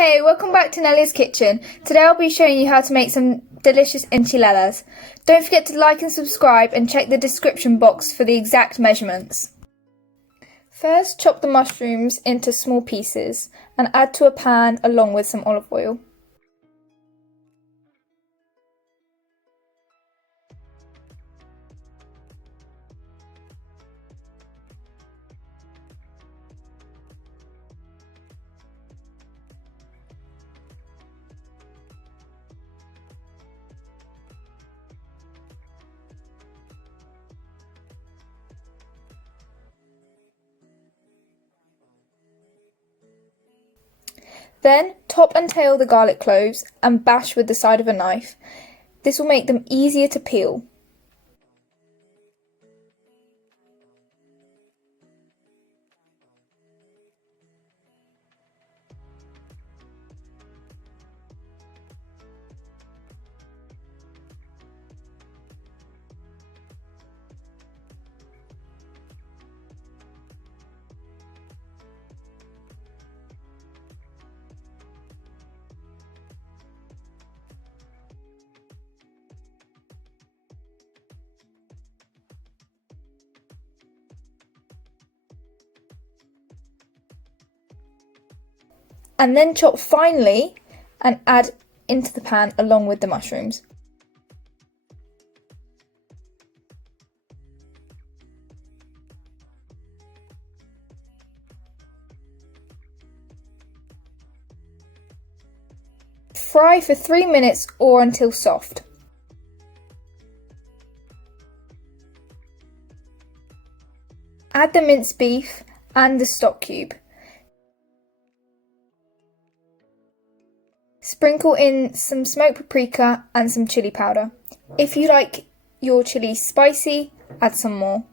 Hey, welcome back to Nellie's Kitchen. Today I'll be showing you how to make some delicious enchiladas. Don't forget to like and subscribe and check the description box for the exact measurements. First, chop the mushrooms into small pieces and add to a pan along with some olive oil. Then, top and tail the garlic cloves and bash with the side of a knife. This will make them easier to peel. And then chop finely and add into the pan along with the mushrooms. Fry for 3 minutes or until soft. Add the minced beef and the stock cube. Sprinkle in some smoked paprika and some chilli powder. If you like your chilli spicy, add some more.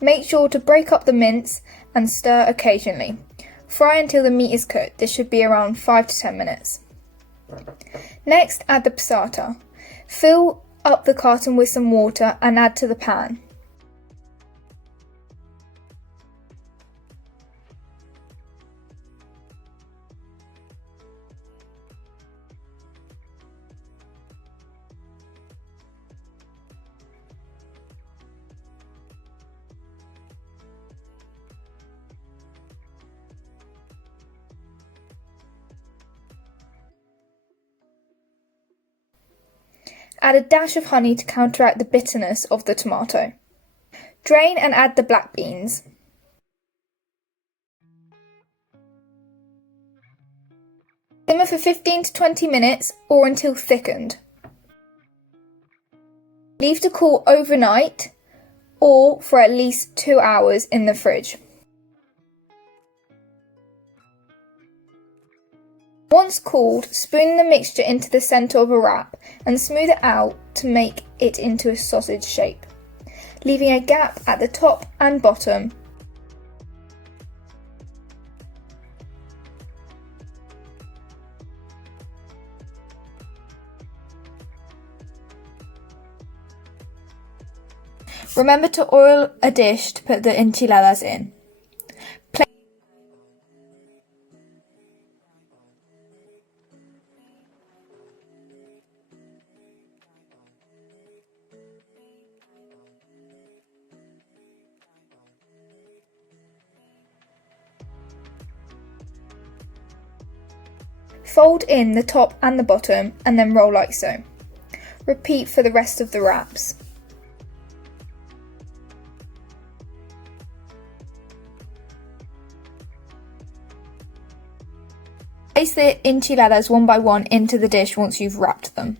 Make sure to break up the mince and stir occasionally. Fry until the meat is cooked. This should be around 5 to 10 minutes. Next, add the passata. Fill up the carton with some water and add to the pan. Add a dash of honey to counteract the bitterness of the tomato. Drain and add the black beans. Simmer for 15 to 20 minutes or until thickened. Leave to cool overnight or for at least 2 hours in the fridge. Once cooled, spoon the mixture into the centre of a wrap and smooth it out to make it into a sausage shape, leaving a gap at the top and bottom. Remember to oil a dish to put the enchiladas in. Fold in the top and the bottom and then roll like so. Repeat for the rest of the wraps. Place the enchiladas one by one into the dish once you've wrapped them.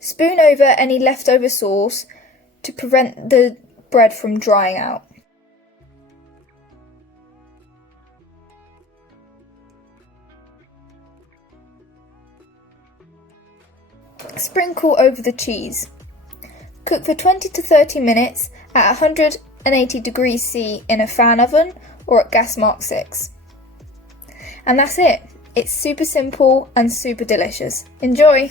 Spoon over any leftover sauce to prevent the bread from drying out. Sprinkle over the cheese. Cook for 20 to 30 minutes at 180 degrees C in a fan oven or at gas mark 6. And that's it. It's super simple and super delicious. Enjoy!